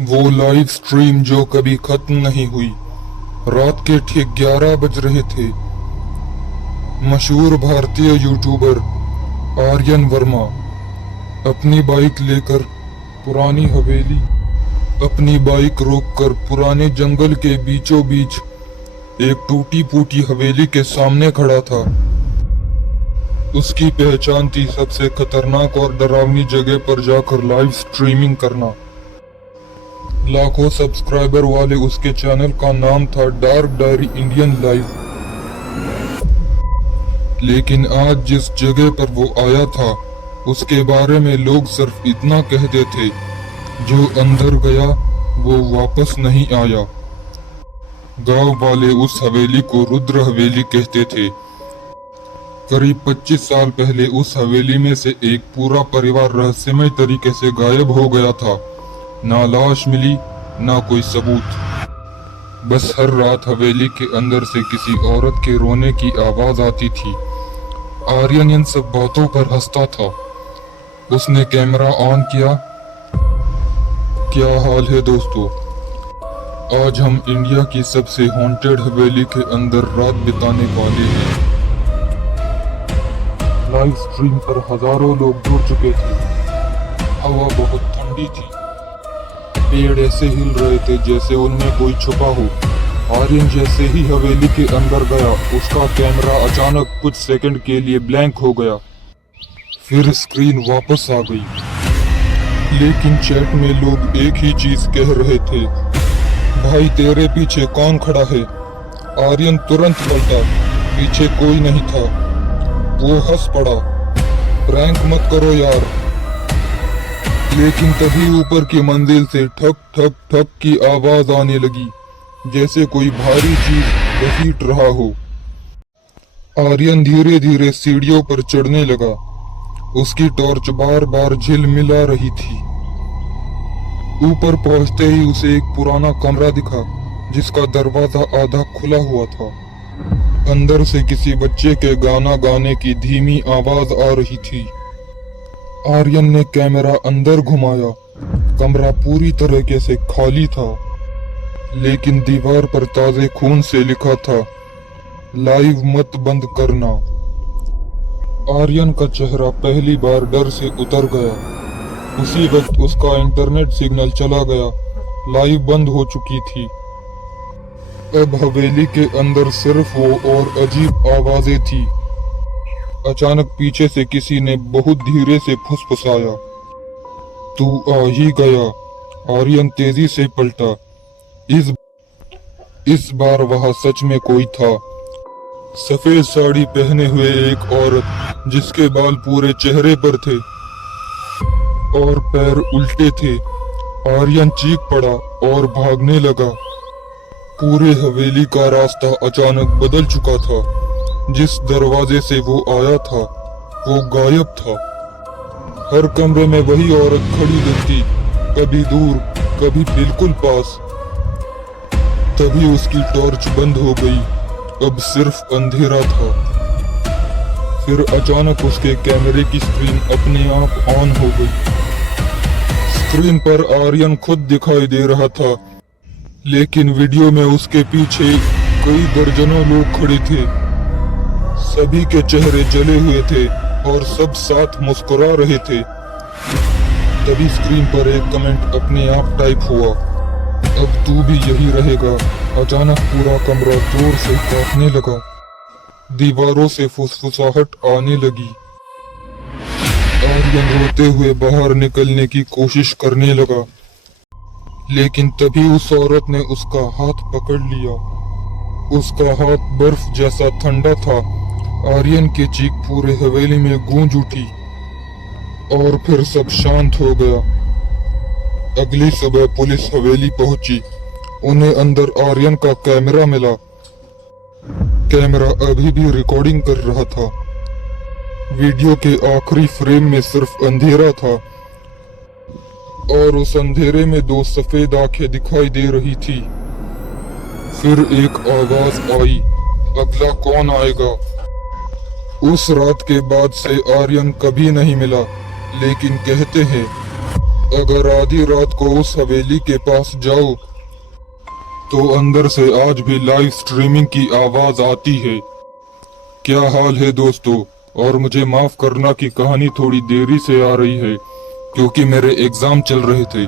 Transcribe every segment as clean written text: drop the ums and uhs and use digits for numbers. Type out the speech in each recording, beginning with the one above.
वो live stream जो कभी खत्म नहीं हुई। रात के ठीक 11 बज रहे थे। मशहूर भारतीय यूट्यूबर आर्यन वर्मा अपनी बाइक लेकर पुरानी हवेली अपनी बाइक रोककर पुराने जंगल के बीचों बीच एक टूटी फूटी हवेली के सामने खड़ा था। उसकी पहचान थी सबसे खतरनाक और डरावनी जगह पर जाकर लाइव स्ट्रीमिंग करना। लाखों सब्सक्राइबर वाले उसके चैनल का नाम था डार्क डायरी इंडियन लाइव। लेकिन आज जिस जगह पर वो आया था उसके बारे में लोग सिर्फ इतना कहते थे, जो अंदर गया वो वापस नहीं आया। गांव वाले उस हवेली को रुद्र हवेली कहते थे। करीब 25 साल पहले उस हवेली में से एक पूरा परिवार रहस्यमय तरीके से गायब हो गया था। ना लाश मिली, ना कोई सबूत। बस हर रात हवेली के अंदर से किसी औरत के रोने की आवाज आती थी। आर्यन इन सब बातों पर हंसता था। उसने कैमरा ऑन किया। क्या हाल है दोस्तों? आज हम इंडिया की सबसे हॉन्टेड हवेली के अंदर रात बिताने वाले हैं। लाइव स्ट्रीम पर हजारों लोग जुड़ चुके थे। हवा बहुत ठंडी थी। पेड़ ऐसे हिल रहे थे जैसे उनमें कोई छुपा हो। आर्यन जैसे ही हवेली के अंदर गया, उसका कैमरा अचानक कुछ सेकंड के लिए ब्लैंक हो गया। फिर स्क्रीन वापस आ गई। लेकिन चैट में लोग एक ही चीज कह रहे थे, भाई तेरे पीछे कौन खड़ा है? आर्यन तुरंत पलटा। पीछे कोई नहीं था। वो हंस पड़ा, प्रैंक मत करो यार। लेकिन तभी ऊपर की मंजिल से ठक ठक ठक की आवाज आने लगी, जैसे कोई भारी चीज घसीट रहा हो। आर्यन धीरे धीरे सीढ़ियों पर चढ़ने लगा। उसकी टॉर्च बार बार झिलमिला रही थी। ऊपर पहुंचते ही उसे एक पुराना कमरा दिखा, जिसका दरवाजा आधा खुला हुआ था। अंदर से किसी बच्चे के गाना गाने की धीमी आवाज आ रही थी। आर्यन ने कैमरा अंदर घुमाया। कमरा पूरी तरीके से खाली था, लेकिन दीवार पर ताजे खून से लिखा था, लाइव मत बंद करना। आर्यन का चेहरा पहली बार डर से उतर गया। उसी वक्त उसका इंटरनेट सिग्नल चला गया। लाइव बंद हो चुकी थी। अब हवेली के अंदर सिर्फ वो और अजीब आवाजें थी। अचानक पीछे से किसी ने बहुत धीरे से फुसफुसाया, तू आ ही गया। आर्यन तेजी से पलटा। इस बार वहां सच में कोई था। सफेद साड़ी पहने हुए एक औरत, जिसके बाल पूरे चेहरे पर थे और पैर उल्टे थे। आर्यन चीख पड़ा और भागने लगा। पूरे हवेली का रास्ता अचानक बदल चुका था। जिस दरवाजे से वो आया था वो गायब था। हर कमरे में वही औरत खड़ी दिखती, कभी दूर कभी बिल्कुल पास। तभी उसकी टॉर्च बंद हो गई। अब सिर्फ अंधेरा था। फिर अचानक उसके कैमरे की स्क्रीन अपने आप ऑन हो गई। स्क्रीन पर आर्यन खुद दिखाई दे रहा था, लेकिन वीडियो में उसके पीछे कई दर्जनों लोग खड़े थे। सभी के चेहरे जले हुए थे और सब साथ मुस्कुरा रहे थे। तभी स्क्रीन पर एक कमेंट अपने आप टाइप हुआ, अब तू भी यही रहेगा। अचानक पूरा कमरा जोर से कांपने लगा। दीवारों से फुसफुसाहट आने लगी। आर्यन रोते हुए बाहर निकलने की कोशिश करने लगा, लेकिन तभी उस औरत ने उसका हाथ पकड़ लिया। उसका हाथ बर्फ जैसा ठंडा था। आर्यन की चीख पूरे हवेली में गूंज उठी और फिर सब शांत हो गया। अगली सुबह पुलिस हवेली पहुंची। उन्हें अंदर आर्यन का कैमरा मिला। कैमरा अभी भी रिकॉर्डिंग कर रहा था। वीडियो के आखिरी फ्रेम में सिर्फ अंधेरा था और उस अंधेरे में दो सफेद आंखें दिखाई दे रही थी। फिर एक आवाज आई, अगला कौन आएगा? उस रात के बाद से आर्यन कभी नहीं मिला, लेकिन कहते हैं अगर आधी रात को उस हवेली के पास जाओ तो अंदर से आज भी लाइव स्ट्रीमिंग की आवाज आती है। क्या हाल है दोस्तों? और मुझे माफ करना कि कहानी थोड़ी देरी से आ रही है क्योंकि मेरे एग्जाम चल रहे थे।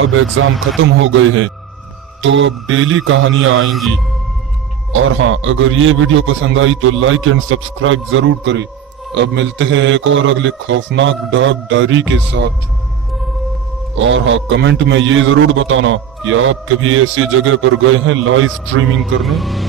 अब एग्जाम खत्म हो गए हैं तो अब डेली कहानियां आएंगी। और हाँ, अगर ये वीडियो पसंद आई तो लाइक एंड सब्सक्राइब जरूर करें। अब मिलते हैं एक और अगले खौफनाक डार्क डायरी के साथ। और हाँ, कमेंट में ये जरूर बताना कि आप कभी ऐसी जगह पर गए हैं लाइव स्ट्रीमिंग करने।